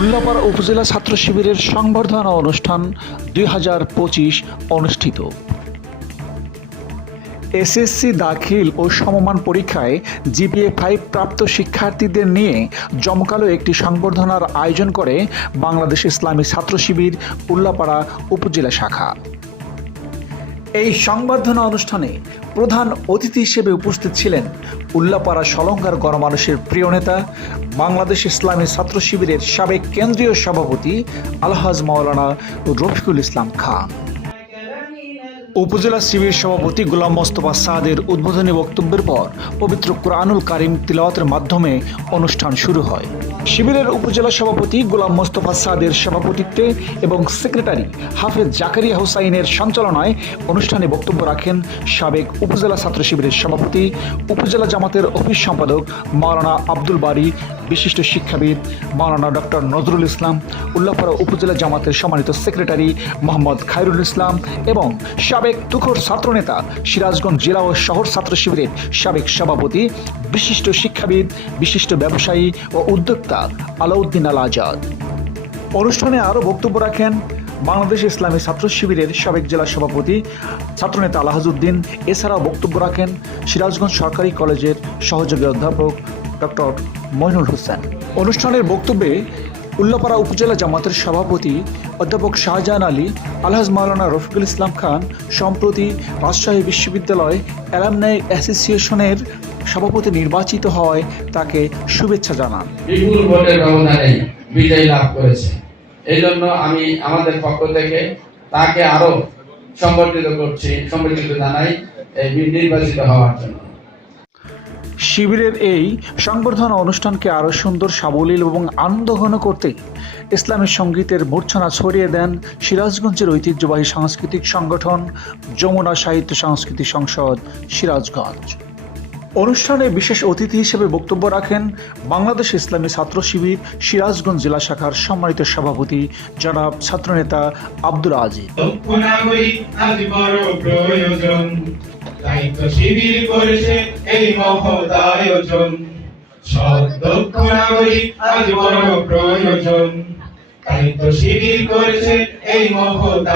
উল্লাপাড়া উপজেলা ছাত্র শিবিরের সংবর্ধনা অনুষ্ঠান দুই হাজার পঁচিশ অনুষ্ঠিত। এসএসসি দাখিল ও সমমান পরীক্ষায় জিপিএ ফাইভ প্রাপ্ত শিক্ষার্থীদের নিয়ে জমকালো একটি সংবর্ধনার আয়োজন করে বাংলাদেশ ইসলামী ছাত্র শিবির উল্লাপাড়া উপজেলা শাখা। এই সংবর্ধনা অনুষ্ঠানে প্রধান অতিথি হিসেবে উপস্থিত ছিলেন উল্লাপাড়া সলঙ্গার গণমানুষের প্রিয় নেতা, বাংলাদেশ ইসলামী ছাত্র শিবিরের সাবেক কেন্দ্রীয় সভাপতি আলহাজ মাওলানা রফিকুল ইসলাম খান। উপজেলা শিবির সভাপতি গোলাম মোস্তফা সাদের উদ্বোধনী বক্তব্যের পর পবিত্র কোরআনুল কারিম তিলাওয়াতের মাধ্যমে অনুষ্ঠান শুরু হয়। শিবিরের উপজেলা সভাপতি গোলাম মোস্তফা সাদের সভাপতিত্বে এবং সেক্রেটারি হাফেজ জাকারিয়া হুসাইনের সঞ্চালনায় অনুষ্ঠানে বক্তব্য রাখেন সাবেক উপজেলা ছাত্র শিবিরের সভাপতি, উপজেলা জামাতের অফিস সম্পাদক মাওলানা আব্দুল বাড়ি বিশিষ্ট শিক্ষাবিদ মাওলানা ডক্টর নজরুল ইসলাম, উল্লাপাড়া উপজেলা জামাতের সম্মানিত সেক্রেটারি মোহাম্মদ খায়রুল ইসলাম এবং সাবেক তুখোর ছাত্রনেতা সিরাজগঞ্জ জেলা ও শহর ছাত্র শিবিরের সাবেক সভাপতি, বিশিষ্ট শিক্ষাবিদ, বিশিষ্ট ব্যবসায়ী ও উদ্যোক্তা আলাউদ্দিন আল আজাদ। অনুষ্ঠানে আরও বক্তব্য রাখেন বাংলাদেশ ইসলামী ছাত্র শিবিরের সাবেক জেলা সভাপতি ছাত্রনেতা আলাহাজউদ্দিন এছাড়াও বক্তব্য রাখেন সিরাজগঞ্জ সরকারি কলেজের সহযোগী অধ্যাপক ডক্টর মইনুল হোসেন। অনুষ্ঠানের বক্তব্যে উল্লাপাড়া উপজেলা জামাতের সভাপতি অধ্যাপক শাহজাহান আলী, আলহাজ মাওলানা রফিকুল ইসলাম খান সম্প্রতি রাজশাহী বিশ্ববিদ্যালয় অ্যালামনাই অ্যাসোসিয়েশনের সভাপতি নির্বাচিত হওয়ায় তাকে শুভেচ্ছা জানান। বিপুল ভোটের ব্যবধানে বিজয় লাভ করেছে। এই জন্য আমি আমাদের পক্ষ থেকে তাকে আরও সংগঠিত করছি সংগঠিত জানাই নির্বাচিত হওয়ার জন্য। শিবিরের এই সংবর্ধনা অনুষ্ঠানকে আরও সুন্দর, সাবলীল এবং আনন্দঘন করতে ইসলামী সঙ্গীতের মূর্ছনা ছড়িয়ে দেন সিরাজগঞ্জের ঐতিহ্যবাহী সাংস্কৃতিক সংগঠন যমুনা সাহিত্য সংস্কৃতি সংসদ সিরাজগঞ্জ। অনুষ্ঠানে বিশেষ অতিথি হিসেবে বক্তব্য রাখেন বাংলাদেশ ইসলামী ছাত্র শিবির সিরাজগঞ্জ জেলা শাখার সম্মানিত সভাপতি জনাব ছাত্রনেতা আব্দুল আজিজ। দায়িত্ব শিবির করেছে এই মহৎ সৎ নাগরিক, আজ বড় প্রয়োজন। দায়িত্ব শিবির করেছে এই মহৎ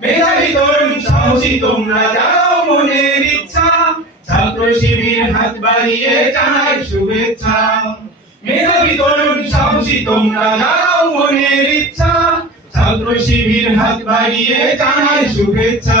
মেধাবী তরুণ, সাহসী, তোমরা যাও মনের ইচ্ছা। ছাত্র শিবির হাত বাড়িয়ে জানাই শুভেচ্ছা। মেধাবী তরুণ, সাহসী, তোমরা যাও মনের ইচ্ছা। ছাত্র শিবির হাত বাড়িয়ে জানাই শুভেচ্ছা।